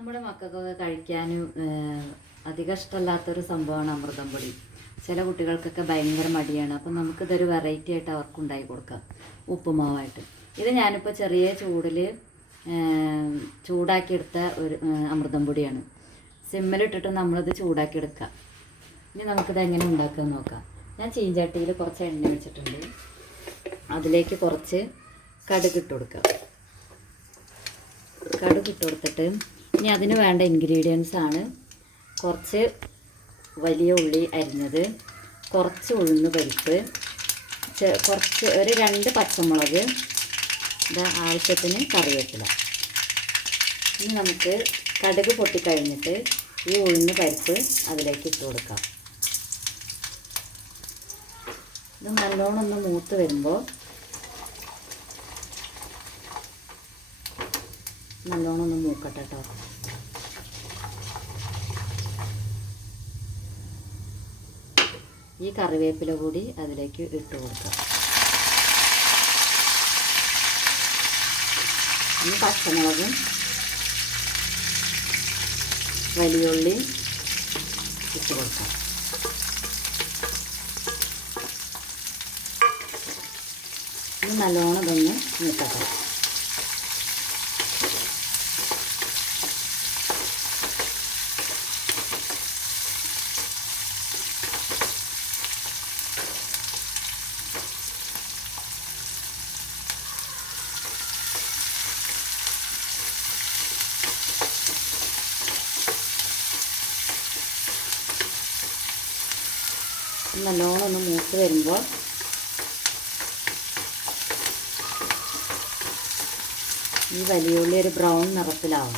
നമ്മുടെ മക്കൾക്കൊക്കെ കഴിക്കാനും അധികം ഇഷ്ടമല്ലാത്തൊരു സംഭവമാണ് അമൃതം പൊടി. ചില കുട്ടികൾക്കൊക്കെ ഭയങ്കര മടിയാണ്. അപ്പം നമുക്കിതൊരു വെറൈറ്റി ആയിട്ട് അവർക്ക് ഉണ്ടാക്കി കൊടുക്കാം, ഉപ്പുമാവായിട്ട്. ഇത് ഞാനിപ്പോൾ ചെറിയ ചൂടിൽ ചൂടാക്കിയെടുത്ത ഒരു അമൃതം പൊടിയാണ്. സിമ്മിലിട്ടിട്ട് നമ്മളിത് ചൂടാക്കിയെടുക്കാം. ഇനി നമുക്കിത് എങ്ങനെ ഉണ്ടാക്കാമെന്ന് നോക്കാം. ഞാൻ ചീഞ്ചട്ടിയിൽ കുറച്ച് എണ്ണ വെച്ചിട്ടുണ്ട്. അതിലേക്ക് കുറച്ച് കടുക് ഇട്ട് കൊടുക്കാം. കടുക് ഇട്ട് കൊടുത്തിട്ട് ഇനി അതിന് വേണ്ട ഇൻഗ്രീഡിയൻസ് ആണ് കുറച്ച് വലിയ ഉള്ളി അരിഞ്ഞത്, കുറച്ച് ഉഴുന്ന് പരിപ്പ്, കുറച്ച് ഒരു 2 പച്ചമുളക്, ആവശ്യത്തിന് കറിവേപ്പില. ഇനി നമുക്ക് കടുക് പൊട്ടിക്കഴിഞ്ഞിട്ട് ഈ ഉഴുന്ന് പരിപ്പ് അതിലേക്ക് ഇട്ട് കൊടുക്കാം. ഇത് നല്ലോണം ഒന്ന് മൂത്ത് വരുമ്പോൾ നല്ലോണം ഒന്ന് മൂക്കട്ടെ കേട്ടോ. ഈ കറിവേപ്പില കൂടി അതിലേക്ക് ഇട്ട് കൊടുക്കാം. ഇനി പച്ചമുളകും വലിയുള്ളി ഇട്ട് കൊടുക്കാം. ഇനി നല്ലോണം ഇതൊന്ന് മൂക്കട്ടെ. നല്ലോണം ഒന്ന് മൂത്ത് വരുമ്പോൾ ഈ വലിയുള്ളി ഒരു ബ്രൗൺ നിറത്തിലാവും.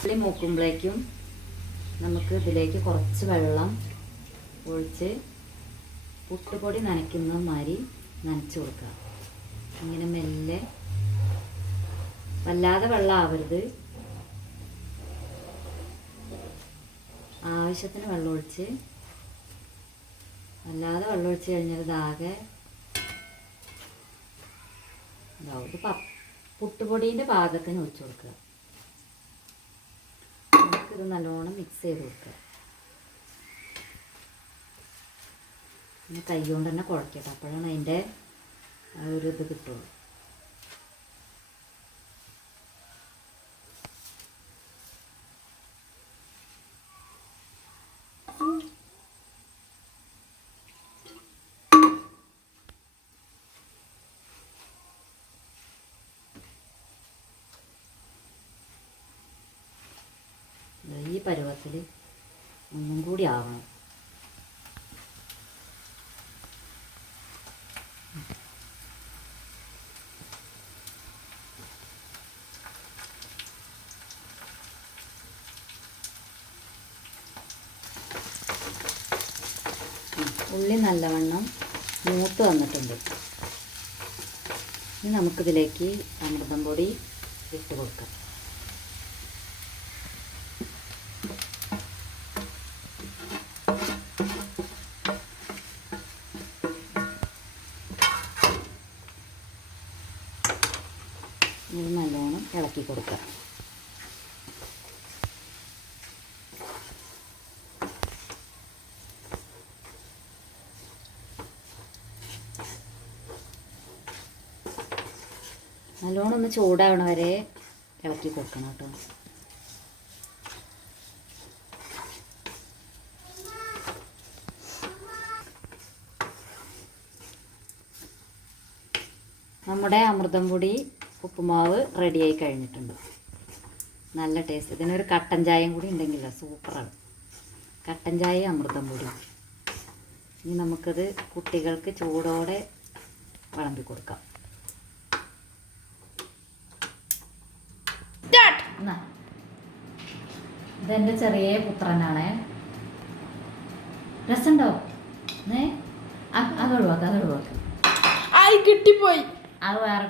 ഉള്ളി മൂക്കുമ്പോഴേക്കും നമുക്ക് ഇതിലേക്ക് കുറച്ച് വെള്ളം ഒഴിച്ച് പുട്ടുപൊടി നനയ്ക്കുന്ന മാതിരി നനച്ച് കൊടുക്കുക. ഇങ്ങനെ മെല്ലെ, വല്ലാതെ വെള്ളം ആവരുത്, ആവശ്യത്തിന് വെള്ളം ഒഴിച്ച്. വല്ലാതെ വെള്ളം ഒഴിച്ച് കഴിഞ്ഞാൽ ഇതാകെ ഇതാവും. ഇത് പുട്ടുപൊടീൻ്റെ പാകത്തിന് ഒഴിച്ച് കൊടുക്കുക. നമുക്കിത് നല്ലോണം മിക്സ് ചെയ്ത് കൊടുക്കുക. പിന്നെ കൈ കൊണ്ട് തന്നെ കുഴക്കട്ടെ, അപ്പോഴാണ് അതിൻ്റെ ആ ഒരു ഇത് കിട്ടുള്ളൂ. ഈ പരുവത്തിൽ ഒന്നും കൂടി ആവണം. ഉള്ളി നല്ലവണ്ണം മൂത്ത് വന്നിട്ടുണ്ട്. ഇനി നമുക്കിതിലേക്ക് അമൃതം പൊടി ഇട്ട് കൊടുക്കാം. ഇത് നല്ലോണം ഇളക്കി കൊടുക്കാം. നല്ലോണം ഒന്ന് ചൂടാവണ വരെ ഇളക്കി കൊടുക്കണം കേട്ടോ. നമ്മുടെ അമൃതം പൊടി ഉപ്പുമാവ് റെഡിയായി കഴിഞ്ഞിട്ടുണ്ട്. നല്ല ടേസ്റ്റ്. ഇതിനൊരു കട്ടൻ ചായയും കൂടി ഉണ്ടെങ്കിലോ സൂപ്പറാണ്. കട്ടൻ ചായ അമൃതം പൊടി. ഇനി നമുക്കത് കുട്ടികൾക്ക് ചൂടോടെ വിളമ്പി കൊടുക്കാം. ഇതെൻ്റെ ചെറിയ പുത്രനാണ്. രസമുണ്ടോ? അത് ഒഴിവാക്കാം, അത് ഒഴിവാക്കാം. കിട്ടിപ്പോയി. അത് വേറെ